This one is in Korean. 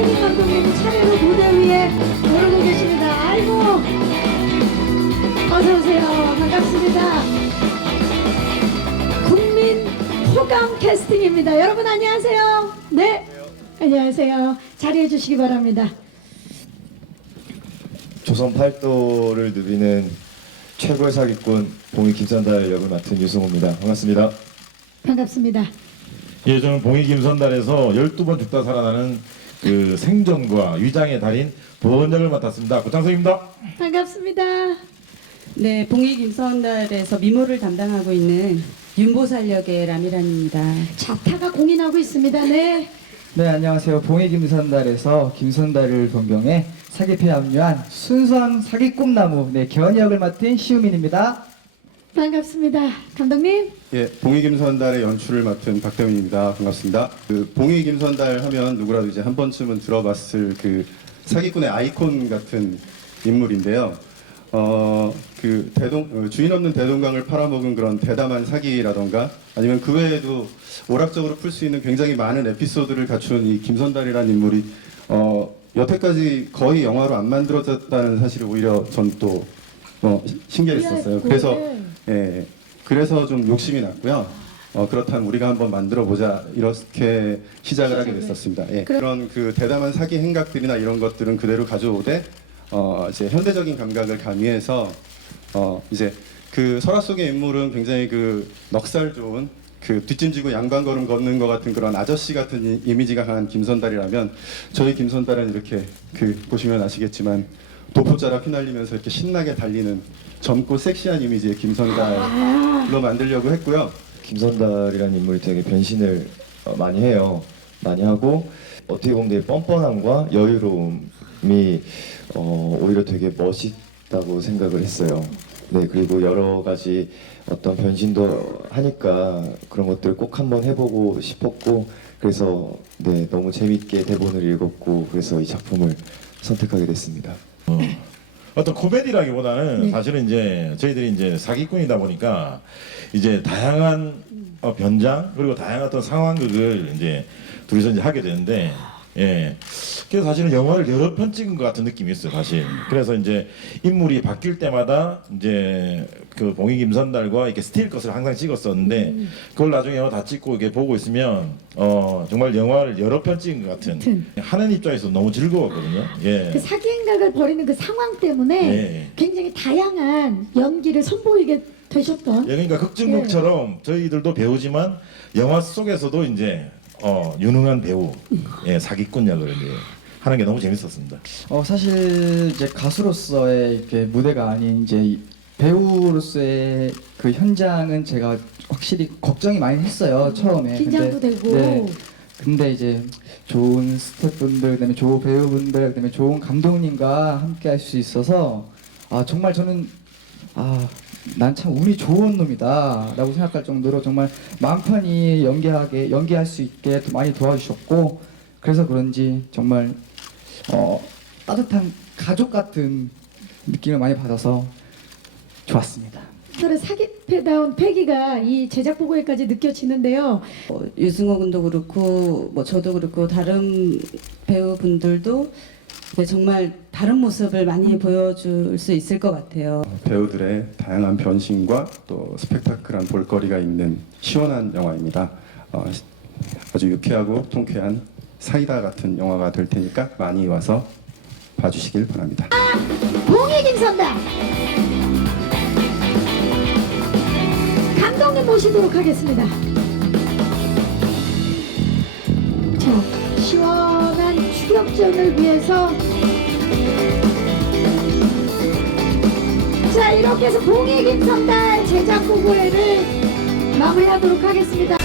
박대리 감독님 차례로 무대 위에 오르고 계십니다. 아이고 어서 오세요. 반갑습니다. 국민 호감 캐스팅입니다. 여러분 안녕하세요. 네, 안녕하세요. 자리해 주시기 바랍니다. 조선 팔도를 누비는 최고의 사기꾼 봉이 김선달 역을 맡은 유승호입니다. 반갑습니다. 반갑습니다. 예, 저는 봉이 김선달에서 12번 죽다 살아나는 그 생존과 위장의 달인 보원역을 맡았습니다. 고창석입니다. 반갑습니다. 네, 봉익 김선달에서 미모를 담당하고 있는 윤보살 역의 라미란입니다. 자타가 공인하고 있습니다. 네. 네 안녕하세요 봉해 김선달에서 김선달을 변경해 사기패에 합류한 순수한 사기 꿈나무 네 견역을 맡은 시우민입니다 반갑습니다. 감독님. 예, 봉이 김선달의 연출을 맡은 박대민입니다. 반갑습니다. 그 봉이 김선달 하면 누구라도 이제 한 번쯤은 들어봤을 그 사기꾼의 아이콘 같은 인물인데요. 어, 그 대동 어, 주인 없는 대동강을 팔아먹은 그런 대담한 사기라던가 아니면 그 외에도 오락적으로 풀 수 있는 굉장히 많은 에피소드를 갖춘 이 김선달이라는 인물이 어, 여태까지 거의 영화로 안 만들어졌다는 사실을 오히려 전또 어, 신기했었어요. 그래서 예, 그래서 좀 욕심이 났고요. 어, 그렇다면 우리가 한번 만들어 보자 이렇게 시작을 하게 됐었습니다. 예, 그런 그 대담한 사기 행각들이나 이런 것들은 그대로 가져오되 어, 이제 현대적인 감각을 가미해서 어, 이제 그 설화 속의 인물은 굉장히 그 넉살 좋은 그 뒷짐지고 양반걸음 걷는 것 같은 그런 아저씨 같은 이- 이미지가 강한 김선달이라면 저희 김선달은 이렇게 그 보시면 아시겠지만 도포자라 휘날리면서 이렇게 신나게 달리는 젊고 섹시한 이미지의 김선달로 만들려고 했고요. 김선달이라는 인물이 되게 변신을 어, 많이 해요. 많이 하고 어떻게 보면 되게 뻔뻔함과 여유로움이 어, 오히려 되게 멋있다고 생각을 했어요. 네 그리고 여러 가지 어떤 변신도 하니까 그런 것들 꼭 한번 해보고 싶었고 그래서 네 너무 재밌게 대본을 읽었고 그래서 이 작품을 선택하게 됐습니다. 어떤 코미디라기보다는 네. 사실은 이제 저희들이 이제 사기꾼이다 보니까 이제 다양한 어, 변장 그리고 다양한 어떤 상황극을 이제 둘이서 이제 하게 되는데 예. 그래서 사실은 영화를 여러 편 찍은 것 같은 느낌이 있어요, 사실. 그래서 이제 인물이 바뀔 때마다 이제 그 봉이 김선달과 이렇게 스틸 것을 항상 찍었었는데 그걸 나중에 영화 다 찍고 이렇게 보고 있으면 어 정말 영화를 여러 편 찍은 것 같은. 하는 입장에서 너무 즐거웠거든요. 예. 그 사기 행각을 벌이는 그 상황 때문에 예. 굉장히 다양한 연기를 선보이게 되셨던 예, 그러니까 극중극처럼 저희들도 배우지만 영화 속에서도 이제 어, 유능한 배우, 예, 사기꾼 역을 이제 하는 게 너무 재밌었습니다. 어 사실 이제 가수로서의 이렇게 무대가 아닌 이제 이 배우로서의 그 현장은 제가 확실히 걱정이 많이 했어요 처음에 긴장도 근데- 되고 네. 근데 이제 좋은 스태프분들 그다음에 좋은 배우분들 그다음에 좋은 감독님과 함께 할 수 있어서 아 정말 저는 아 난 참 운이 좋은 놈이다라고 생각할 정도로 정말 마음 편히 연기하게 연기할 수 있게 더 많이 도와주셨고 그래서 그런지 정말 어, 따뜻한 가족 같은 느낌을 많이 받아서 좋았습니다. 오늘의 사기패다운 패기가 이 제작 보고회까지 느껴지는데요. 어, 유승호 군도 그렇고 뭐 저도 그렇고 다른 배우분들도 네, 정말 다른 모습을 많이 보여줄 수 있을 것 같아요. 배우들의 다양한 변신과 또 스펙타클한 볼거리가 있는 시원한 영화입니다. 어, 시- 아주 유쾌하고 통쾌한 사이다 같은 영화가 될 테니까 많이 와서 봐주시길 바랍니다. 봉이 김선달 감독님 모시도록 하겠습니다. 자, 시원한 추격전을 위해서 자 이렇게 해서 봉이 김선달 제작 보고회를 마무리하도록 하겠습니다.